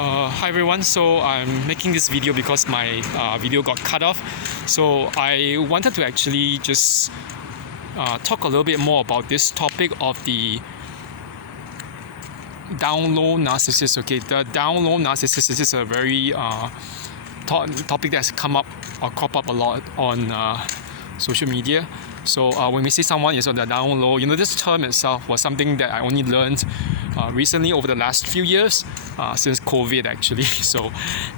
Hi everyone, so I'm making this video because my video got cut off. So I wanted to actually just talk a little bit more about this topic of the down low narcissist. Okay, the down low narcissist is a very topic that's come up or crop up a lot on social media. So when we say someone is on the down low, this term itself was something that I only learned recently over the last few years, since COVID actually.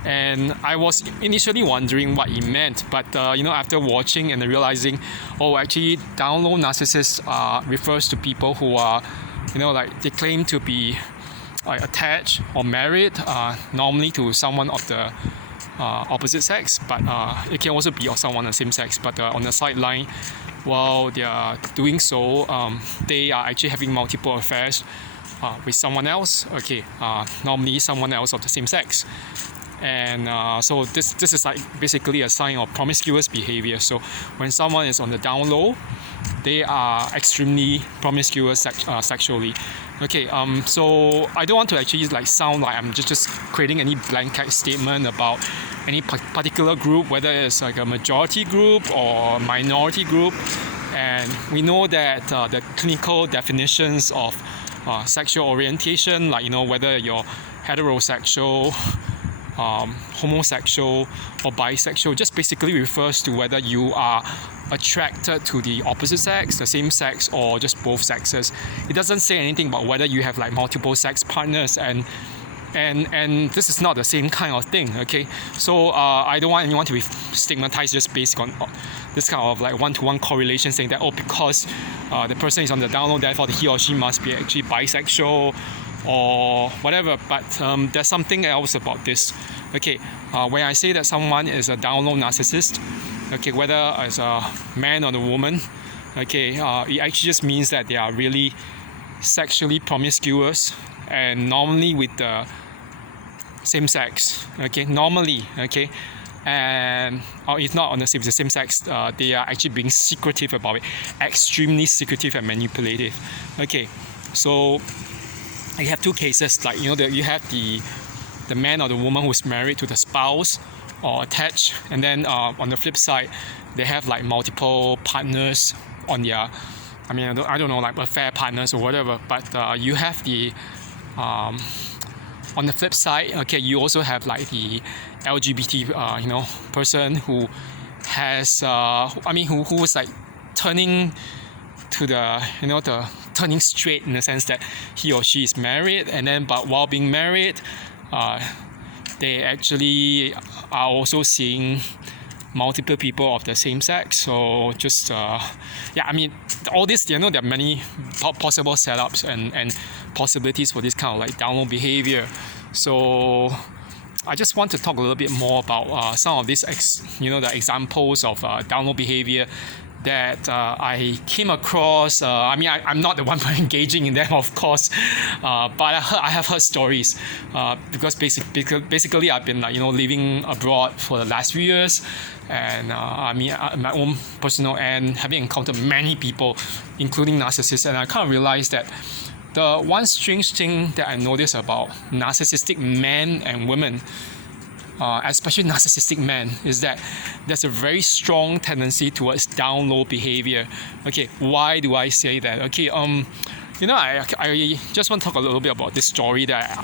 And I was initially wondering what it meant, but after watching and realizing, actually down low narcissists refers to people who are, they claim to be attached or married, normally to someone of the opposite sex, but it can also be someone of the same sex, but on the sideline while they are doing so, they are actually having multiple affairs with someone else, normally someone else of the same sex. And so this is like basically a sign of promiscuous behavior. So when someone is on the down low, they are extremely promiscuous sexually. So I don't want to actually sound like I'm just creating any blanket statement about any particular group, whether it's like a majority group or minority group. And we know that the clinical definitions of sexual orientation, whether you're heterosexual, homosexual or bisexual, just basically refers to whether you are attracted to the opposite sex, the same sex, or just both sexes. It doesn't say anything about whether you have multiple sex partners, and this is not the same kind of thing. So I don't want anyone to be stigmatized just based on this kind of one-to-one correlation, saying that because the person is on the down low, therefore he or she must be actually bisexual or whatever. But there's something else about this. When I say that someone is a down low narcissist, whether as a man or a woman, it actually just means that they are really sexually promiscuous, and normally with the same sex, normally, and or if not on the same sex, they are actually being secretive about it, extremely secretive and manipulative. So you have two cases, you have the man or the woman who's married to the spouse or attached, and then on the flip side, they have multiple partners on their, I don't know, affair partners or whatever. But you have the on the flip side, you also have the LGBT person who has who was turning to the turning straight, in the sense that he or she is married, and then but while being married, they actually are also seeing multiple people of the same sex. So just all this, there are many possible setups and possibilities for this kind of down low behavior. So I just want to talk a little bit more about some of these the examples of down low behavior that I came across. I'm not the one engaging in them, of course, but I have heard stories, because basically I've been living abroad for the last few years, and my own personal end, having encountered many people, including narcissists, and I kind of realized that the one strange thing that I noticed about narcissistic men and women, especially narcissistic men, is that there's a very strong tendency towards down low behavior. Why do I say that? I just want to talk a little bit about this story that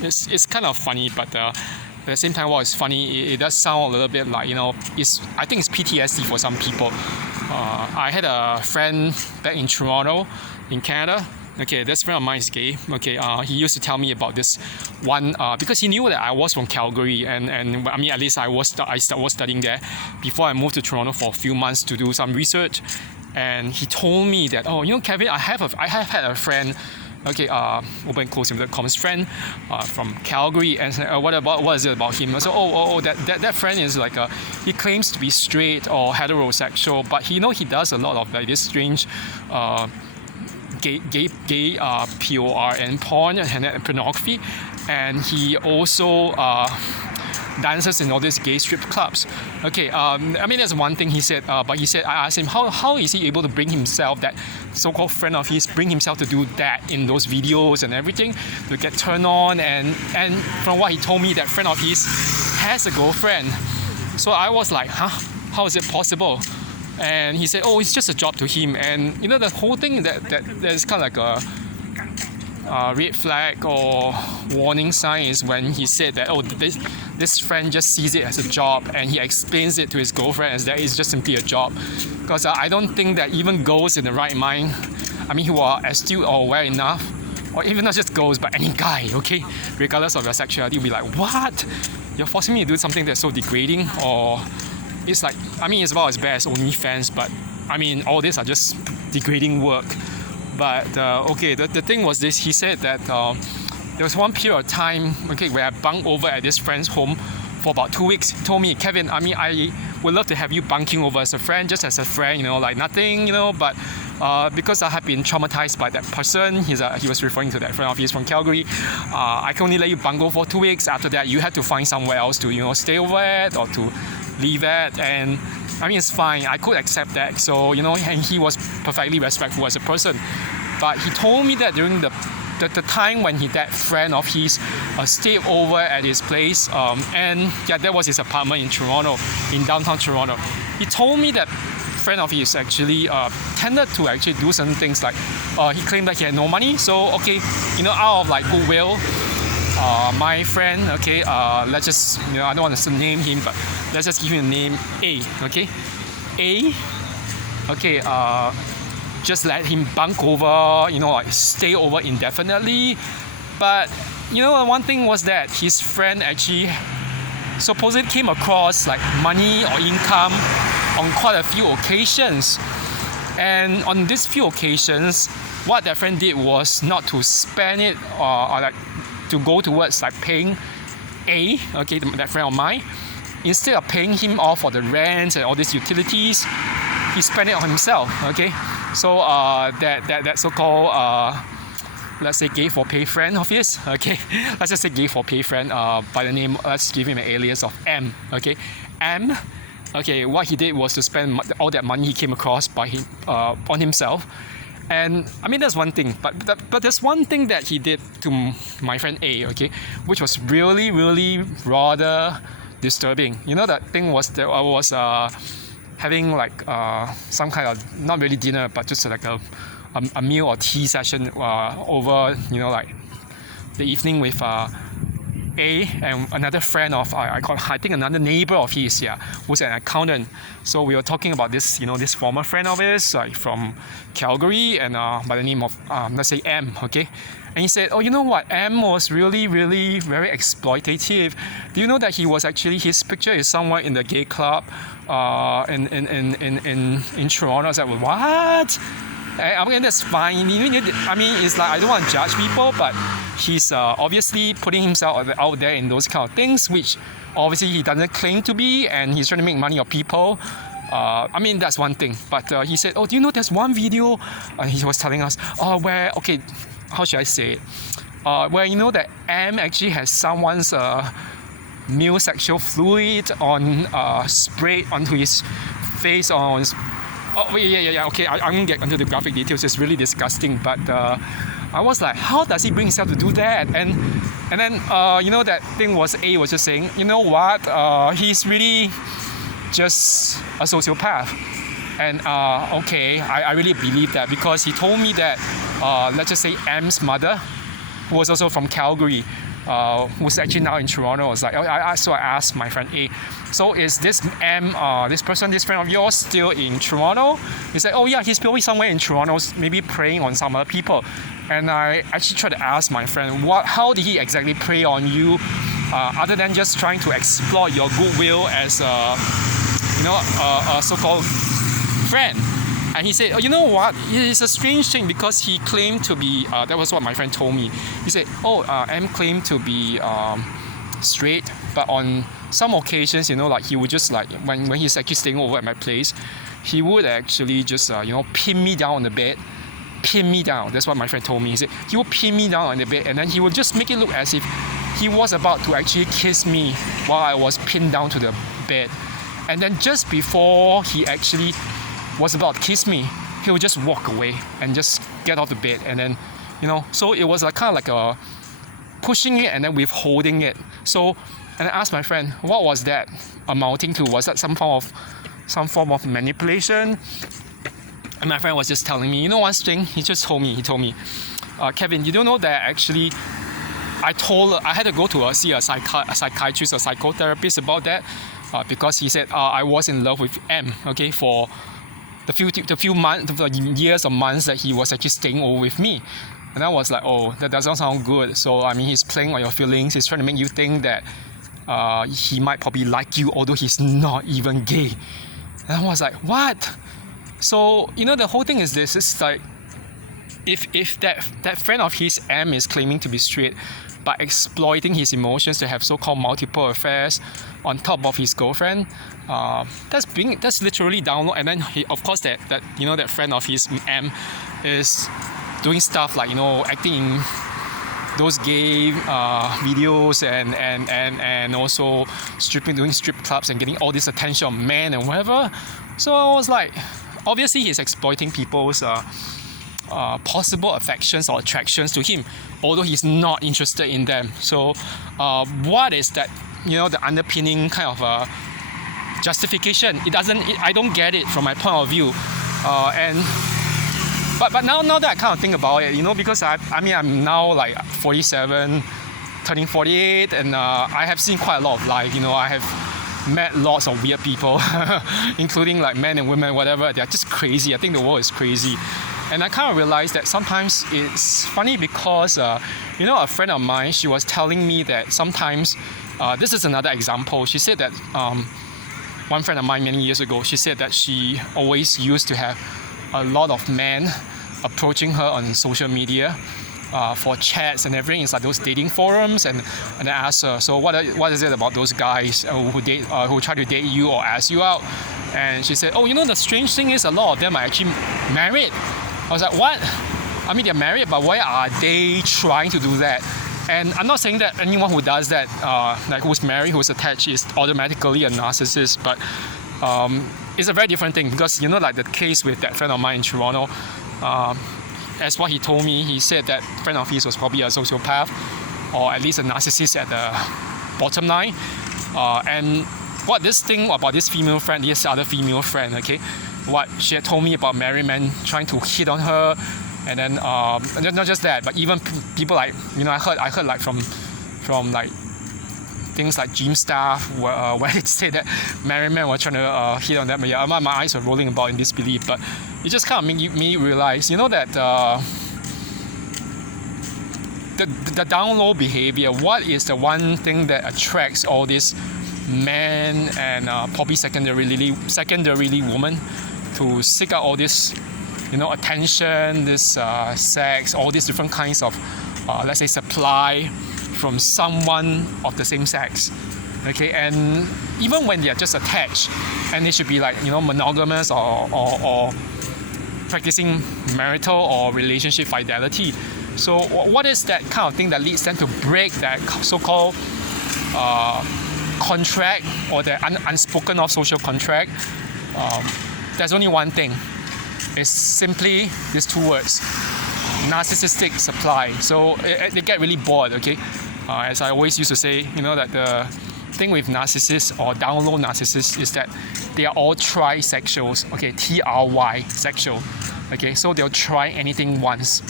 it's kind of funny, but at the same time, while it's funny, it does sound a little bit I think it's PTSD for some people. I had a friend back in Toronto, in Canada. This friend of mine is gay. He used to tell me about this one, because he knew that I was from Calgary, and at least I was studying there before I moved to Toronto for a few months to do some research. And he told me that, Kevin, I have had a friend, open close inverted commas, friend from Calgary, and what is it about him? So that friend is he claims to be straight or heterosexual, but he does a lot of this strange gay POR and porn and pornography, and he also dancers in all these gay strip clubs. Okay, I mean that's one thing he said. But he said, I asked him how is he able to bring himself, that so-called friend of his, bring himself to do that in those videos and everything, to get turned on, and from what he told me, that friend of his has a girlfriend. So I was like, huh? How is it possible? And he said, oh, it's just a job to him. And you know, the whole thing that there's kind of like a red flag or warning sign is when he said that, oh, this friend just sees it as a job, and he explains it to his girlfriend as that it's just simply a job. Because I don't think that even girls in the right mind, I mean, who are astute or aware enough, or even not just girls, but any guy, okay, regardless of your sexuality, will be like, what? You're forcing me to do something that's so degrading? Or it's like, I mean, it's about as bad as OnlyFans, but I mean, all these are just degrading work. But okay, the thing was this. He said that there was one period of time, okay, where I bunked over at this friend's home for about 2 weeks. He told me, Kevin, I mean, I would love to have you bunking over as a friend, just as a friend, you know, like nothing, you know, but because I have been traumatized by that person, he was referring to that friend of his from Calgary, I can only let you bunk over for 2 weeks. After that, you had to find somewhere else to, you know, stay over at or to leave at. And I mean, it's fine, I could accept that. So, you know, and he was perfectly respectful as a person. But he told me that during the time when that friend of his stayed over at his place, and yeah, that was his apartment in Toronto, in downtown Toronto. He told me that friend of his actually tended to actually do certain things, like he claimed that he had no money. So okay, you know, out of like goodwill, my friend, okay, let's just, you know, I don't want to name him, but let's just give him the name A, okay? A, okay, just let him bunk over, you know, like stay over indefinitely. But, you know, one thing was that his friend actually supposedly came across like money or income on quite a few occasions. And on these few occasions, what that friend did was not to spend it or like to go towards like paying A, okay, that friend of mine. Instead of paying him off for the rent and all these utilities, he spent it on himself, okay? So that so-called let's say gay for pay friend of his, okay? Let's just say gay for pay friend by the name, let's give him an alias of M, okay? M, okay, what he did was to spend all that money he came across by him, on himself. And I mean, that's one thing, but there's one thing that he did to my friend A, okay, which was really, really rather disturbing. You know, that thing was that I was having like some kind of, not really dinner, but just like a meal or tea session over, you know, like the evening with A and another friend of I think another neighbor of his, yeah, who's an accountant. So we were talking about this, you know, this former friend of his, like from Calgary, and by the name of let's say M, okay. And he said, oh, you know what, M was really, really very exploitative. Do you know that he was actually, his picture is somewhere in the gay club in Toronto? I was like, what? I mean, that's fine. I mean, it's like, I don't want to judge people, but he's obviously putting himself out there in those kind of things, which obviously he doesn't claim to be, and he's trying to make money off people. I mean, that's one thing. But he said, oh, do you know there's one video, he was telling us, where, okay, how should I say it? Where you know that M actually has someone's male sexual fluid on sprayed onto his face on. Oh yeah. Okay, I'm gonna get into the graphic details. It's really disgusting, but I was like, how does he bring himself to do that? And then you know, that thing was A was just saying, you know what? He's really just a sociopath. And okay, I really believe that, because he told me that let's just say M's mother, who was also from Calgary, who's actually now in Toronto, was like, so I asked my friend A, so is this M, this friend of yours, still in Toronto? He said, oh yeah, he's probably somewhere in Toronto, maybe preying on some other people. And I actually tried to ask my friend, how did he exactly prey on you, other than just trying to exploit your goodwill as a, you know, a so-called friend? And he said, oh, you know what, it's a strange thing, because he claimed to be, that was what my friend told me. He said, M claimed to be straight, but on some occasions, you know, like he would just like, when he's actually staying over at my place, he would actually just, you know, pin me down on the bed. Pin me down, that's what my friend told me. He said, he would pin me down on the bed, and then he would just make it look as if he was about to actually kiss me while I was pinned down to the bed. And then just before he actually was about to kiss me, he would just walk away and just get off the bed. And then, so it was like kind of like a pushing it and then withholding it. So, and I asked my friend, what was that amounting to? Was that some form of manipulation? And my friend was just telling me, one thing, he told me, Kevin, you don't know that actually I had to go to see a psychiatrist or psychotherapist about that because he said I was in love with M, okay, for the few months, the years or months that he was actually staying over with me. And I was like, oh, that doesn't sound good. So, I mean, he's playing on your feelings. He's trying to make you think that he might probably like you, although he's not even gay. And I was like, what? So, the whole thing is this. It's like, if that friend of his, M, is claiming to be straight, but exploiting his emotions to have so-called multiple affairs on top of his girlfriend, that's literally download. And then of course that friend of his, M, is doing stuff like acting in those gay videos and also doing strip clubs and getting all this attention of men and whatever. So I was like, obviously he's exploiting people's possible affections or attractions to him, although he's not interested in them. So what is that, the underpinning kind of justification? I don't get it from my point of view. But now that I kind of think about it, because I'm now like 47, turning 48, and I have seen quite a lot of life. I have met lots of weird people, including like men and women, whatever. They're just crazy. I think the world is crazy. And I kind of realized that sometimes it's funny because, a friend of mine, she was telling me that sometimes, this is another example. She said that one friend of mine many years ago, she said that she always used to have a lot of men approaching her on social media for chats and everything. It's like those dating forums, and I asked her, so what is it about those guys who try to date you or ask you out? And she said, oh, the strange thing is a lot of them are actually married. I was like, what? I mean, they're married, but why are they trying to do that? And I'm not saying that anyone who does that, like who's married, who's attached, is automatically a narcissist, but it's a very different thing because, like the case with that friend of mine in Toronto, as what he told me, he said that friend of his was probably a sociopath or at least a narcissist at the bottom line. And what this thing about this other female friend, okay, what she had told me about married men trying to hit on her, and then not just that, but even people like, I heard like from like things like gym staff where it said that married men were trying to hit on them. But yeah, my eyes were rolling about in disbelief, but it just kind of made me realize, that the down low behavior, what is the one thing that attracts all these men and probably secondarily women to seek out all this, attention, this sex, all these different kinds of, let's say, supply from someone of the same sex, okay? And even when they are just attached, and they should be like, monogamous or practicing marital or relationship fidelity. So what is that kind of thing that leads them to break that so-called contract or the unspoken of social contract? There's only one thing. It's simply these two words: narcissistic supply. So they get really bored, okay? As I always used to say, that the thing with narcissists or down low narcissists is that they are all trisexuals, okay? TRY, sexual, okay? So they'll try anything once.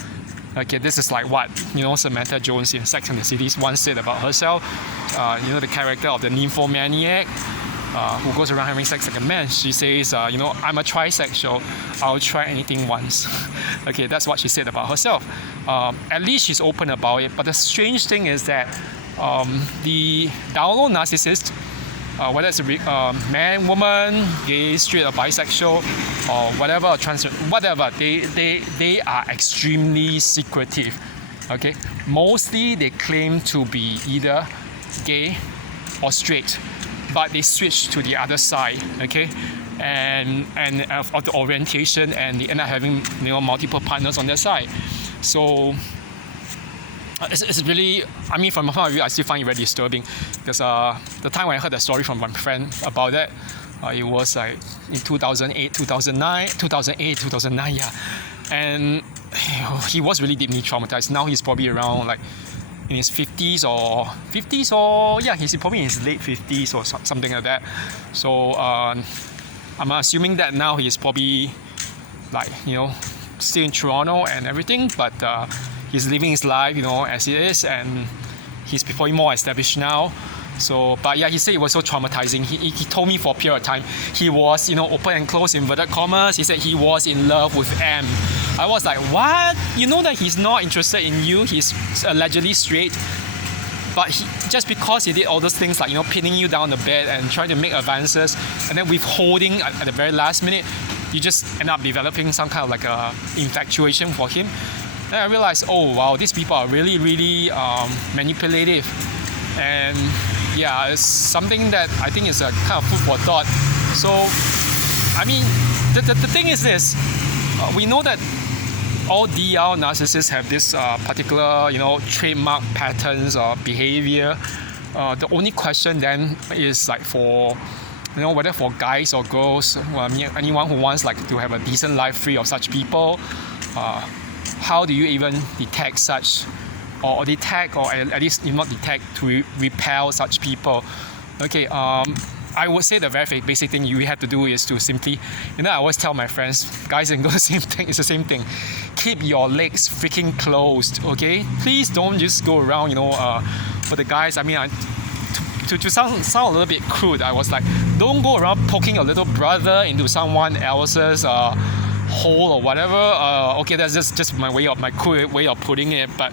Okay, this is like what, Samantha Jones in Sex and the City once said about herself. The character of the nymphomaniac who goes around having sex like a man. She says, I'm a trisexual. I'll try anything once. Okay, that's what she said about herself. At least she's open about it. But the strange thing is that the down low narcissist, whether it's a man, woman, gay, straight or bisexual, or whatever, trans, whatever, they are extremely secretive. Okay, mostly they claim to be either gay or straight, but they switch to the other side. Okay, and of the orientation, and they end up having multiple partners on their side. So it's really, I mean, from my point of view, I still find it very disturbing because the time when I heard the story from my friend about that, it was like in 2008, 2009, yeah, and he was really deeply traumatized. Now he's probably around like in his 50s or yeah, he's probably in his late 50s or something like that. So I'm assuming that now he's probably like, still in Toronto and everything, but he's living his life, as it is, and he's probably more established now. So, but yeah, he said it was so traumatizing. He told me for a period of time he was, open and close inverted commas. He said he was in love with M. I was like, what? You know that he's not interested in you. He's allegedly straight. But just because he did all those things like, pinning you down the bed and trying to make advances and then withholding at the very last minute, you just end up developing some kind of like a infatuation for him. Then I realized, oh wow, these people are really, really manipulative. And yeah, it's something that I think is a kind of food for thought. So, I mean, the thing is this, we know that all DR narcissists have this particular, trademark patterns or behavior. The only question then is like for, whether for guys or girls, anyone who wants like to have a decent life free of such people, how do you even detect such, or detect, or at least not detect, to repel such people? Okay, I would say the very basic thing you have to do is to simply, I always tell my friends, guys and girls, same thing. It's the same thing. Keep your legs freaking closed, okay? Please don't just go around, for the guys, I mean, to sound a little bit crude, I was like, don't go around poking your little brother into someone else's hole or whatever. Okay, that's just my cool way of putting it. But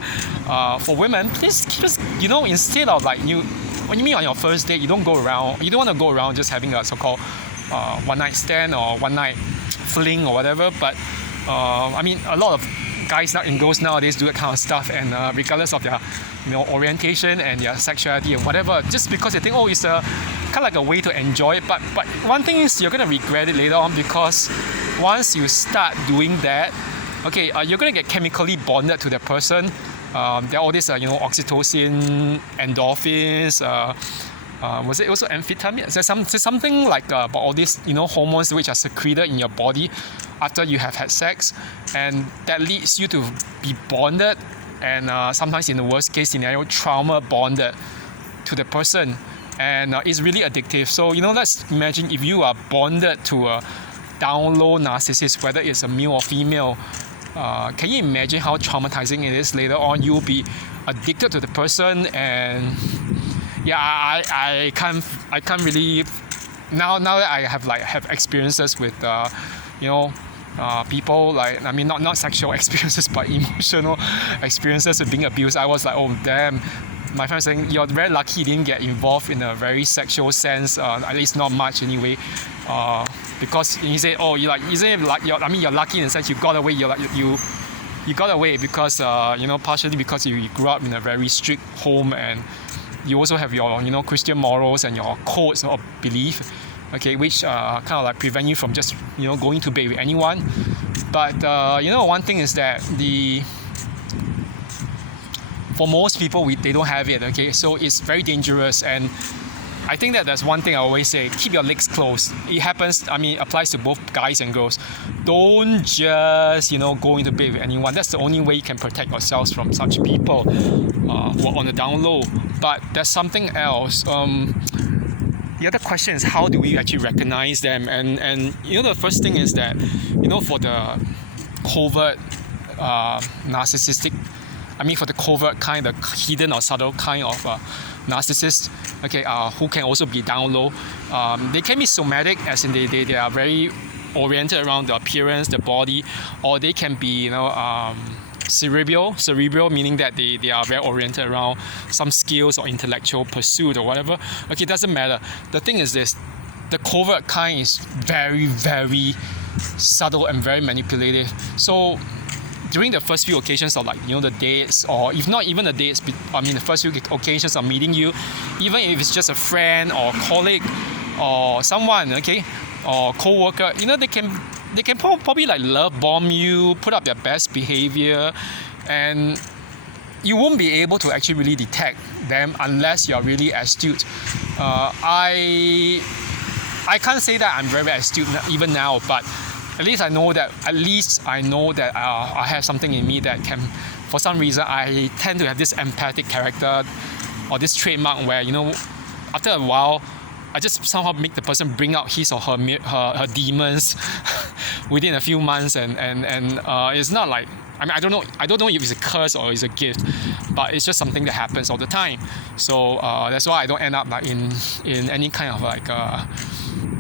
for women, please just, instead of like when you meet on your first date, you don't want to go around just having a so-called one night stand or one night fling or whatever. But I mean, a lot of guys and girls nowadays do that kind of stuff, and regardless of their orientation and their sexuality and whatever, just because they think, oh, it's a kind of like a way to enjoy it. But one thing is, you're gonna regret it later on, because once you start doing that, okay, you're gonna get chemically bonded to that person. There are all these oxytocin, endorphins, was it also amphetamine? There's something like about all these hormones which are secreted in your body after you have had sex, and that leads you to be bonded, and sometimes in the worst case scenario, trauma bonded to the person, and it's really addictive. So let's imagine if you are bonded to a down low narcissist, whether it's a male or female. Can you imagine how traumatizing it is later on? You'll be addicted to the person, and yeah, I can't really, now that I have experiences with people, like, I mean, not sexual experiences, but emotional experiences with being abused. I was like, oh damn. My friend saying, you're very lucky you didn't get involved in a very sexual sense, at least not much anyway, because he said, oh, you're lucky in the sense you got away. You got away because partially because you grew up in a very strict home, and you also have your Christian morals and your codes of belief, okay, which kind of like prevent you from just going to bed with anyone. But one thing is that for most people, they don't have it, okay? So it's very dangerous, and I think that that's one thing I always say, keep your legs closed. It happens, applies to both guys and girls. Don't just, go into bed with anyone. That's the only way you can protect yourselves from such people who are on the down low. But there's something else. The other question is, how do we actually recognize them? And the first thing is that, for the covert narcissistic, for the covert kind, the hidden or subtle kind of narcissists, okay, who can also be down low. They can be somatic, as in they are very oriented around the appearance, the body, or they can be, cerebral, meaning that they are very oriented around some skills or intellectual pursuit or whatever. Okay, it doesn't matter. The thing is this, the covert kind is very, very subtle and very manipulative. So during the first few occasions of the dates, or if not even the dates, the first few occasions of meeting you, even if it's just a friend or colleague or someone, okay, or co-worker, they can probably like love bomb you, put up their best behavior, and you won't be able to actually really detect them unless you're really astute. I can't say that I'm very astute even now, but at least I know that I have something in me that can, for some reason, I tend to have this empathic character or this trademark where, after a while, I just somehow make the person bring out his or her demons within a few months, and it's not like, I don't know if it's a curse or it's a gift, but it's just something that happens all the time. So that's why I don't end up like in any kind of like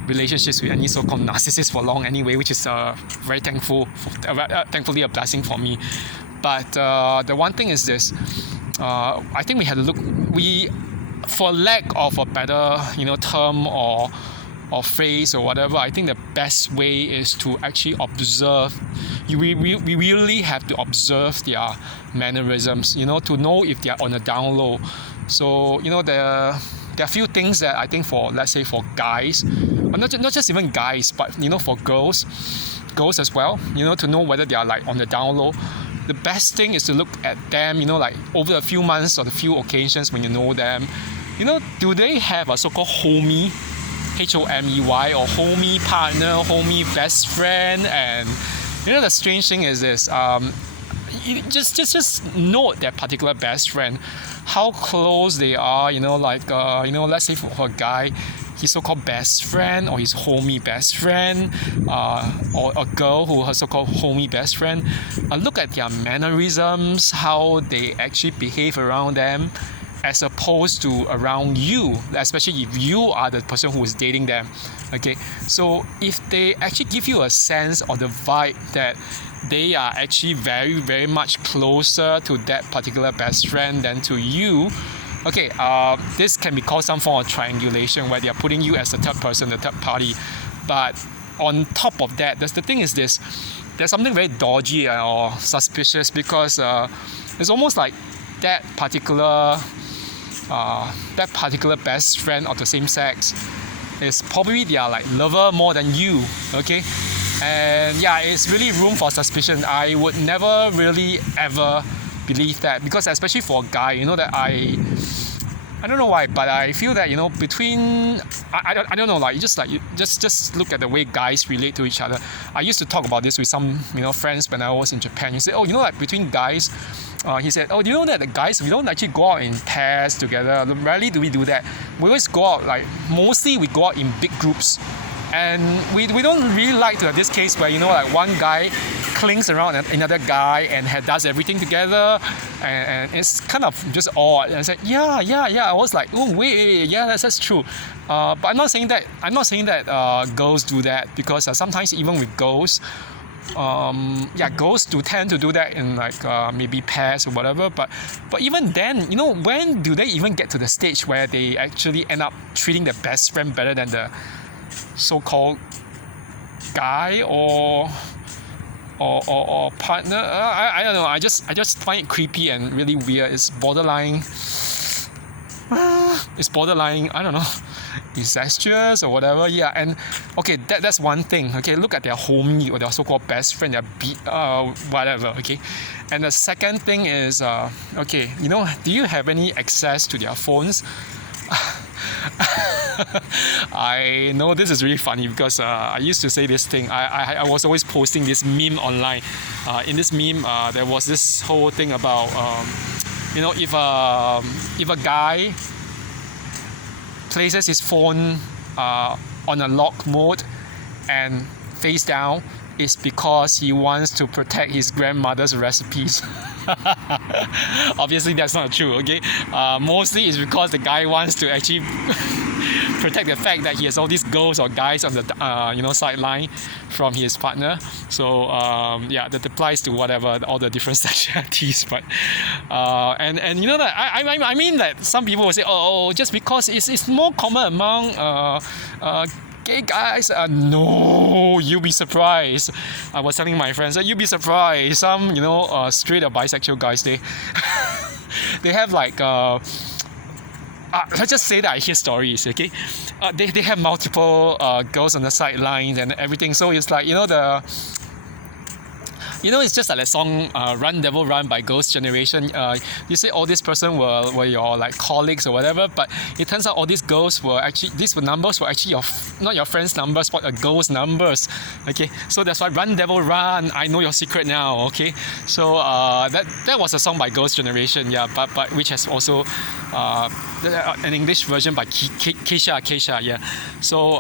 relationships with any so-called narcissist for long anyway, which is very thankfully a blessing for me. But the one thing is this: I think we had to look. For lack of a better term or phrase or whatever, I think the best way is to actually observe. We really have to observe their mannerisms, to know if they are on a down low. So there are a few things that I think let's say for guys, or not just even guys, but for girls as well, to know whether they are like on the down low. The best thing is to look at them, like over a few months or a few occasions when you know them. Do they have a so-called homie, HOMEY, or homie partner, homie best friend? And the strange thing is this: you just note that particular best friend, how close they are. Let's say for a guy, his so-called best friend or his homie best friend, or a girl who her so-called homie best friend. Look at their mannerisms, how they actually behave around them, as opposed to around you, especially if you are the person who is dating them. Okay, so if they actually give you a sense or the vibe that they are actually very, very much closer to that particular best friend than to you, okay, this can be called some form of triangulation where they are putting you as the third person, the third party. But on top of that, the thing is this: there's something very dodgy or suspicious, because it's almost like that particular best friend of the same sex is probably their like lover more than you. Okay, and yeah, it's really room for suspicion. I would never really ever believe that, because especially for a guy, that I don't know why, but I feel that between I don't know, like just look at the way guys relate to each other. I used to talk about this with some friends when I was in Japan. He said, like between guys, he said, do you know that the guys, we don't actually go out in pairs together. Rarely do we do that. We always go out, like mostly we go out in big groups. And we don't really like to have this case where like one guy clings around another guy and does everything together, and it's kind of just odd. And I said, yeah. I was like, oh wait, yeah, that's true. But I'm not saying that girls do that, because sometimes even with girls, girls do tend to do that in like maybe pairs or whatever. But even then, when do they even get to the stage where they actually end up treating the best friend better than the so-called guy or partner? I don't know. I just find it creepy and really weird. It's borderline. I don't know, incestuous or whatever. Yeah, and okay, that's one thing. Okay, look at their homie or their so-called best friend, their whatever. Okay, and the second thing is okay, do you have any access to their phones? I know this is really funny, because I used to say this thing. I was always posting this meme online. In this meme, there was this whole thing about if a guy places his phone on a lock mode and face down, it's because he wants to protect his grandmother's recipes. Obviously that's not true, okay? Mostly it's because the guy wants to actually protect the fact that he has all these girls or guys on the sideline from his partner. So that applies to whatever, all the different sexualities. But and that I mean that some people will say, just because it's more common among gay guys. No, you'll be surprised. I was telling my friends that you'll be surprised. Some straight or bisexual guys, they have like let's just say that I hear stories, okay? They have multiple girls on the sidelines and everything. So it's like It's just like that song, "Run Devil Run" by Ghost Generation. You say all these person were your like colleagues or whatever, but it turns out all these girls were actually, these numbers were actually not your friends' numbers, but a ghost numbers. Okay, so that's why "Run Devil Run." I know your secret now. Okay, so that was a song by Ghost Generation, yeah, but which has also an English version by Keisha, yeah. So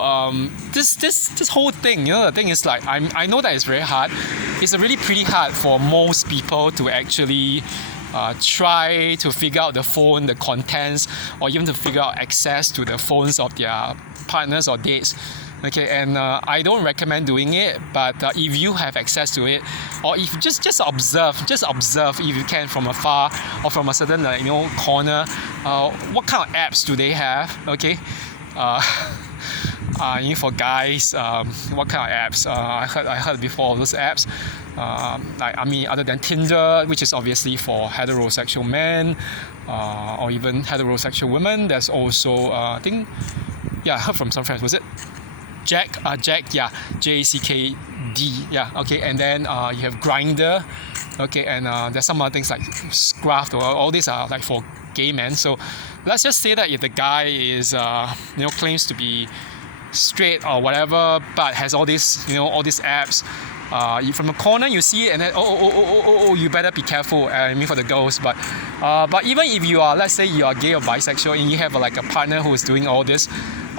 this whole thing, the thing is like, I know that it's very hard. It's really pretty hard for most people to actually try to figure out the phone, the contents, or even to figure out access to the phones of their partners or dates. Okay, and I don't recommend doing it, but if you have access to it, or if just observe if you can from afar or from a certain corner, what kind of apps do they have? Okay, for guys, what kind of apps? I heard before of those apps. Other than Tinder, which is obviously for heterosexual men, or even heterosexual women. There's also I heard from some friends. Was it Jack? Yeah, JACKD. Yeah, okay. And then you have Grindr. Okay, and there's some other things like Scruff. All these are like for gay men. So let's just say that if the guy is claims to be straight or whatever, but has all these apps, from the corner you see it, and then you better be careful. I mean, for the girls, but even if you are, let's say you are gay or bisexual and you have like a partner who is doing all this,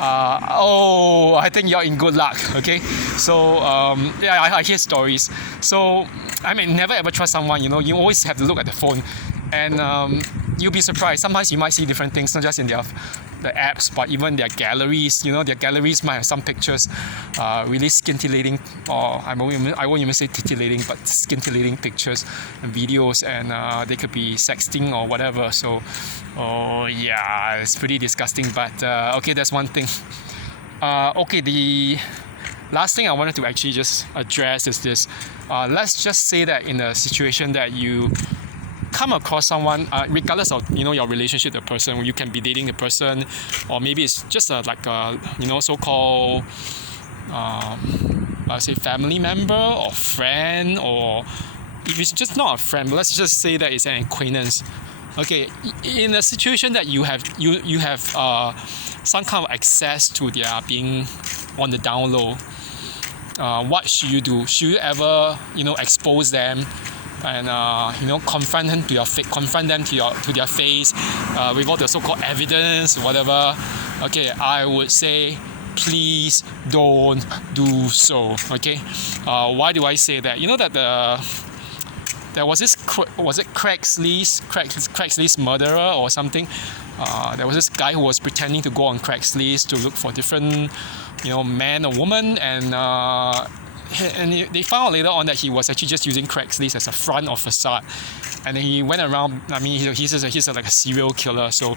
I think you're in good luck. Okay, so I hear stories. So I mean, never ever trust someone. You always have to look at the phone, and you'll be surprised. Sometimes you might see different things, not just in the apps, but even their galleries. Their galleries might have some pictures, really scintillating, or I won't even say titillating, but scintillating pictures and videos, and they could be sexting or whatever. So, yeah, it's pretty disgusting. But okay, that's one thing. Okay, the last thing I wanted to actually just address is this. Let's just say that in a situation that you come across someone, regardless of your relationship with the person, you can be dating the person, or maybe it's just like a so-called say family member or friend, or if it's just not a friend, but let's just say that it's an acquaintance. Okay, in a situation that you have some kind of access to their being on the down low, what should you do? Should you ever expose them and confront them to their face with all the so-called evidence, whatever? Okay, I would say please don't do so. Okay, why do I say that? That there was this, was it Craigslist murderer or something? There was this guy who was pretending to go on Craigslist to look for different man or woman, and they found out later on that he was actually just using Craigslist as a front or facade, and then he went around. I mean, he's like a serial killer. So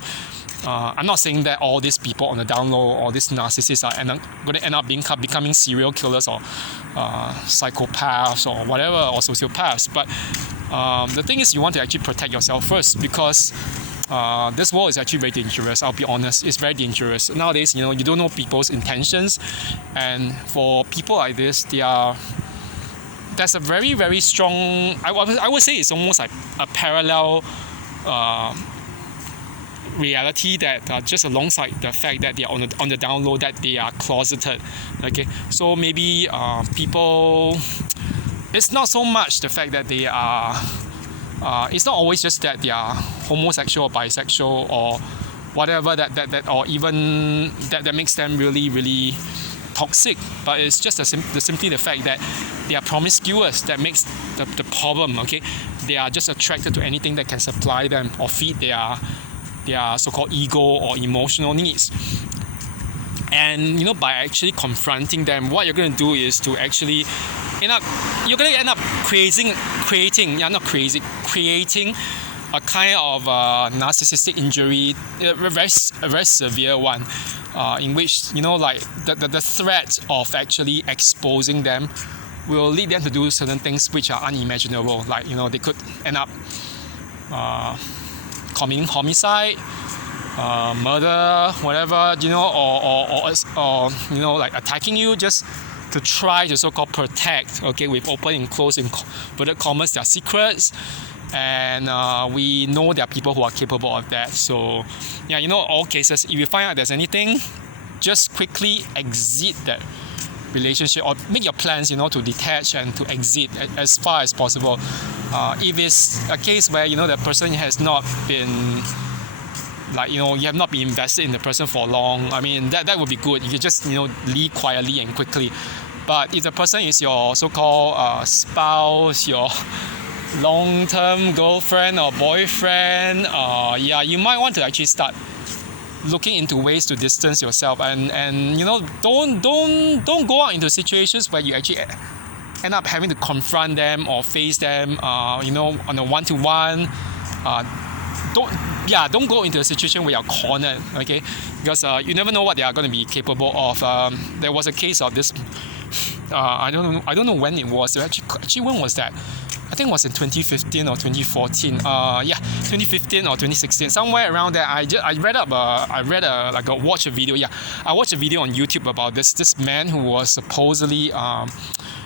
I'm not saying that all these people on the down low, all these narcissists are going to end up becoming serial killers or psychopaths or whatever, or sociopaths. But the thing is, you want to actually protect yourself first, because this world is actually very dangerous. I'll be honest, it's very dangerous nowadays. You don't know people's intentions, and for people like this, there's a very, very strong, I would say it's almost like a parallel reality that just alongside the fact that they are on the down low, that they are closeted. Okay, so maybe people, it's not so much the fact that they are it's not always just that they are homosexual or bisexual or whatever, that or even that makes them really, really toxic, but it's just simply the fact that they are promiscuous that makes the problem. Okay, they are just attracted to anything that can supply them or feed their so-called ego or emotional needs. And by actually confronting them, what you're going to do is to actually you're going to end up creating a kind of narcissistic injury, a very severe one, in which like the threat of actually exposing them will lead them to do certain things which are unimaginable. Like they could end up committing homicide, murder, whatever, or like attacking you just to try to so-called protect, okay, with open and close inverted commas, their secrets. And we know there are people who are capable of that. So yeah, all cases, if you find out there's anything, just quickly exit that relationship or make your plans, to detach and to exit as far as possible. If it's a case where the person has not been you have not been invested in the person for long, I mean that would be good. You can just leave quietly and quickly. But if the person is your so-called spouse, your long-term girlfriend or boyfriend, you might want to actually start looking into ways to distance yourself, and don't go out into situations where you actually end up having to confront them or face them on a one-to-one. Don't go into a situation where you're cornered, okay? Because you never know what they are going to be capable of. There was a case of this. I don't know when it was. Actually, when was that? I think it was in 2015 or 2014. 2015 or 2016, somewhere around there. I watched a video. Yeah, I watched a video on YouTube about this man who was supposedly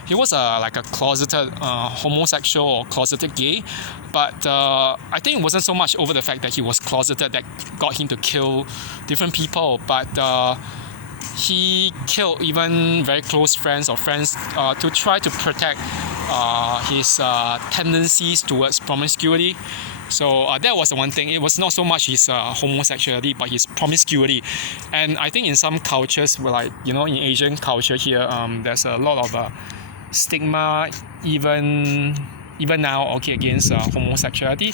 he was like a closeted homosexual or closeted gay, but I think it wasn't so much over the fact that he was closeted that got him to kill different people, but he killed even very close friends or friends to try to protect his tendencies towards promiscuity. So that was the one thing. It was not so much his homosexuality, but his promiscuity. And I think in some cultures, in Asian culture here, there's a lot of stigma even now, okay, against homosexuality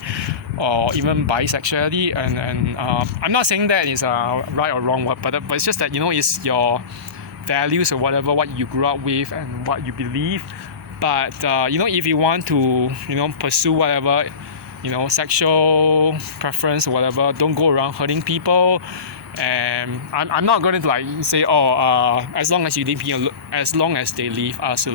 or even bisexuality. And I'm not saying that is right or wrong, but it's just that it's your values or whatever, what you grew up with and what you believe. But if you want to pursue whatever sexual preference or whatever, don't go around hurting people. And I'm not going to say as long as you leave here, as long as they leave us alone.